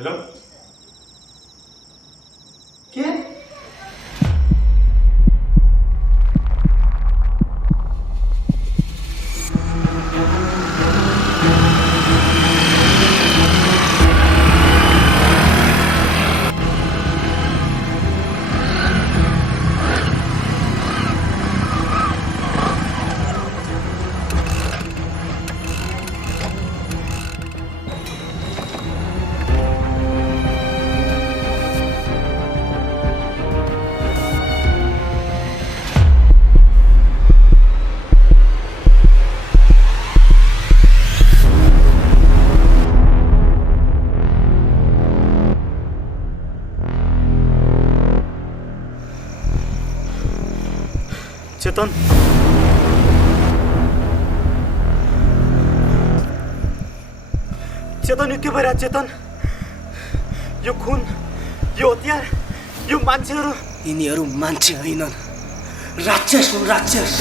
Hello के चेतन चेतन यो के भइरहेको चेतन यो खुन यो हतियार यो मान्छेहरू यिनीहरू मान्छे होइनन् राक्षस हुन् राक्षस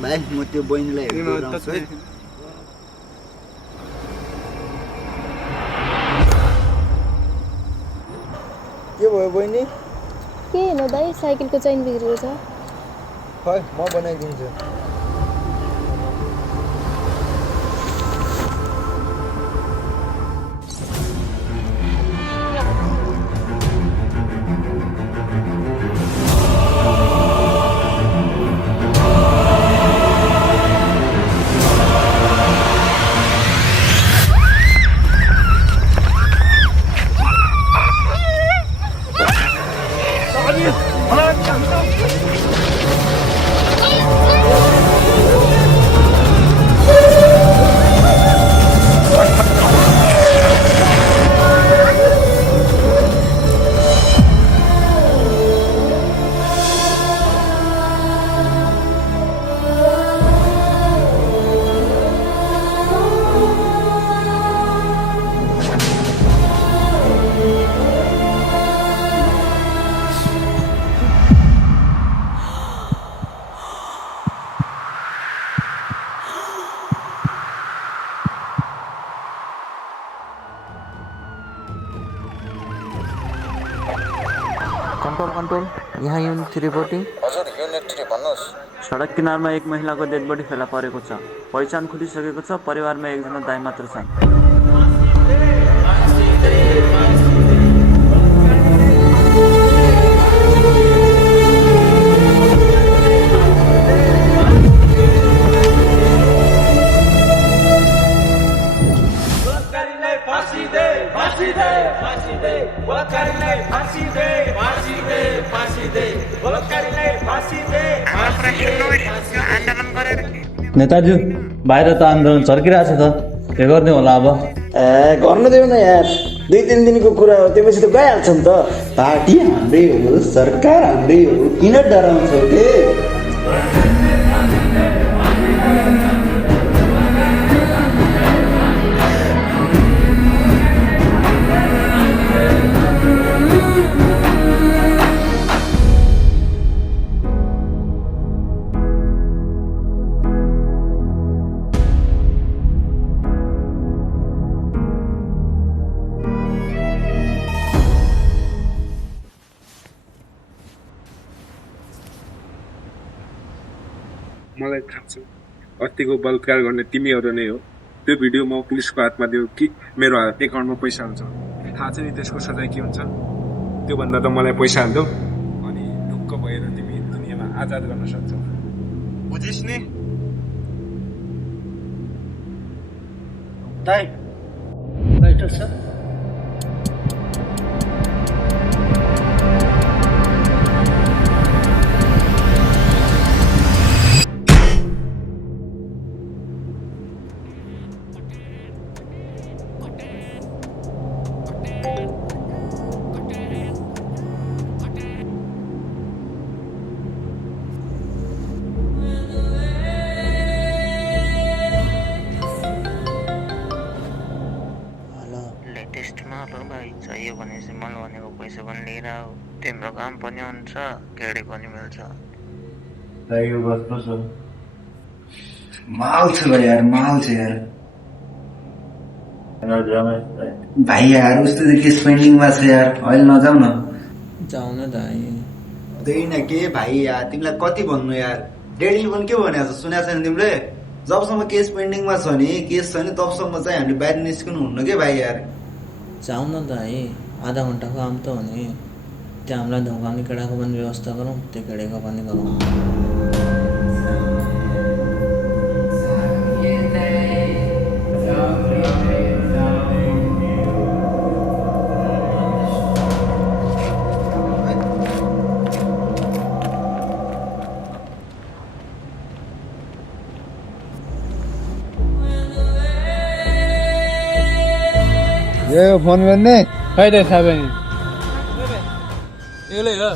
भाइ म त्यो बहिनीलाई हेर्छु है के भयो बहिनी के हेर्नु दाइ साइकलको चैन बिग्रेको छ खै म बनाइदिन्छु कंट्रोल कंट्रोल यहाँ यूनिट 3 रिपोर्टिङ हजुर युनिट 3 भन्नुहोस् सडक किनारमा एक महिलाको डेड बडी फेला परेको छ पहिचान खुलिसकेको छ परिवारमा एकजना दाइ मात्र छन् नेताजी बाहिर त आन्दोलन चर्किरहेछ त के गर्ने होला अब गर्नु देऊ न यार 2-3 दिनको कुरा हो त्यसपछि त गइहाल्छ नि त पार्टी हाम्रै हो सरकार हाम्रै हो किन डराउँछौ के मलाई थाहा छ अस्तिको बलात्कार गर्ने तिमीहरू नै हो त्यो भिडियो म पुलिसको हातमा दियो कि मेरो एकाउन्टमा पैसा हुन्छ थाहा छ नि त्यसको सजाय के हुन्छ त्यो भन्दा त मलाई पैसा हाल्दौ अनि ढुक्क भएर तिमी दुनियाँमा आजाद गर्न सक्छौ बुझिस् नि दाइ लाइटर छ दियो भनेपछि मैले भनेको पैसा पनि लिएर आऊ, तिम्रो काम पनि हुन्छ, केडी पनि मिल्छ। माल छ भाइ यार, माल छ यार भाइ यार। उस्तो केस पेन्डिङमा छ यार, अहिले नजाऊ न। जाऊ न दाइ। हुँदैन के भाइ यार, तिमीलाई कति भन्नु यार। डेडीले पनि के भनेको छ सुनेको छैन तिमीले? जबसम्म केस पेन्डिङमा छ नि, केस छ नि, तबसम्म चाहिँ हामीले बाहिर निस्किनु हुन्न के भाइ यार। जाऊ न दाइ, आधा घन्टाको काम त हो नि। त्यहाँ हामीलाई धोकाउने केटाको पनि व्यवस्था गरौँ, त्यो केटीको पनि गरौँ। ये फोन गर्ने खै त थाहा पनि एक्लै हो।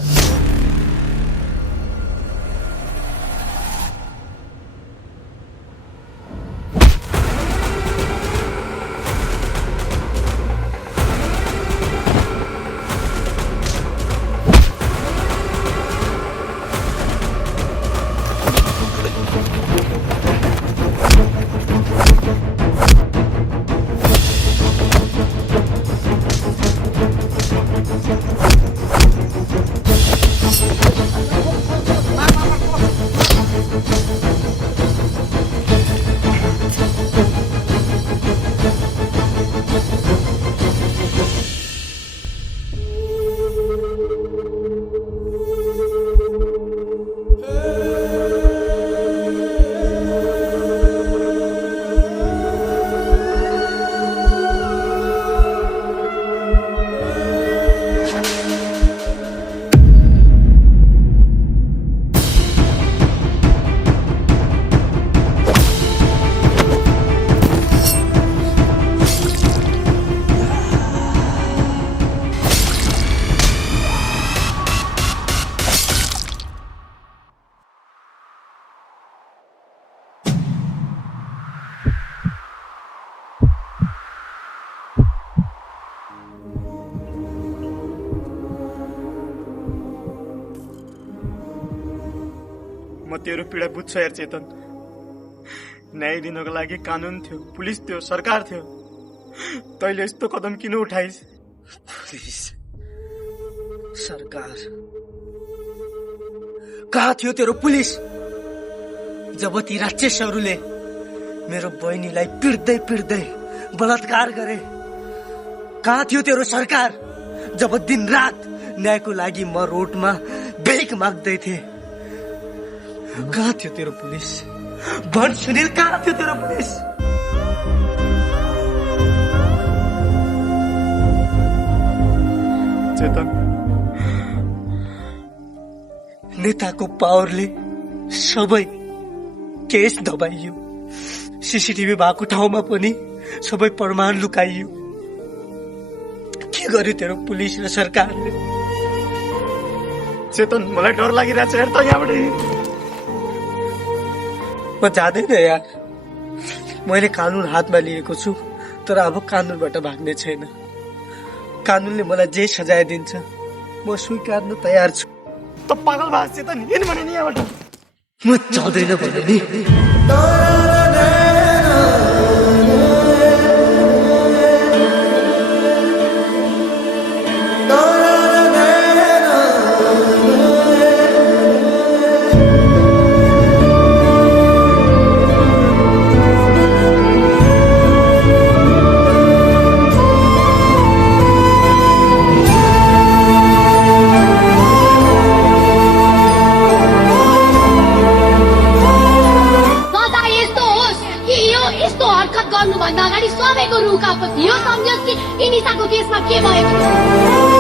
म तेरो पीडा बुझ्छु यार चेतन। न्याय दिनको लागि कानुन थियो, पुलिस थियो, सरकार थियो। तैले यस्तो कदम किन उठाइस्? पुलिस, सरकार, कहाँ थियो तेरो पुलिस जब ती राक्षसहरूले मेरो बहिनीलाई पिट्दै पिट्दै बलात्कार गरे? कहाँ थियो तेरो सरकार जब दिन रात न्यायको लागि म रोडमा भेक माग्दै थिएँ? कहाँ थियो तेरो पुलिस? भन सुनिल, कहाँ थियो तेरो पुलिस? चेतन, नेताको पावरले सबै केस दबाइयो। सीसीटीभी भएको ठाउँमा पनि सबै प्रमाण लुकाइयो। के गर्यो तेरो पुलिस र सरकारले? चेतन, मलाई डर लागिरहेछ यार त यहाँबाट। म जाँदैन यार, मैले कानुन हातमा लिएको छु, तर अब कानुनबाट भाग्ने छैन। कानुनले मलाई जे सजाय दिन्छ म स्वीकार्न तयार छु। त पागल भए चेतन, हिँड भने नि यहाँबाट। म जाँदैन भने नि। भन्दा अगाडि सबैको रुख आपत्ति यो सम्झोस् कि इनिसाको केसमा के भएको थियो।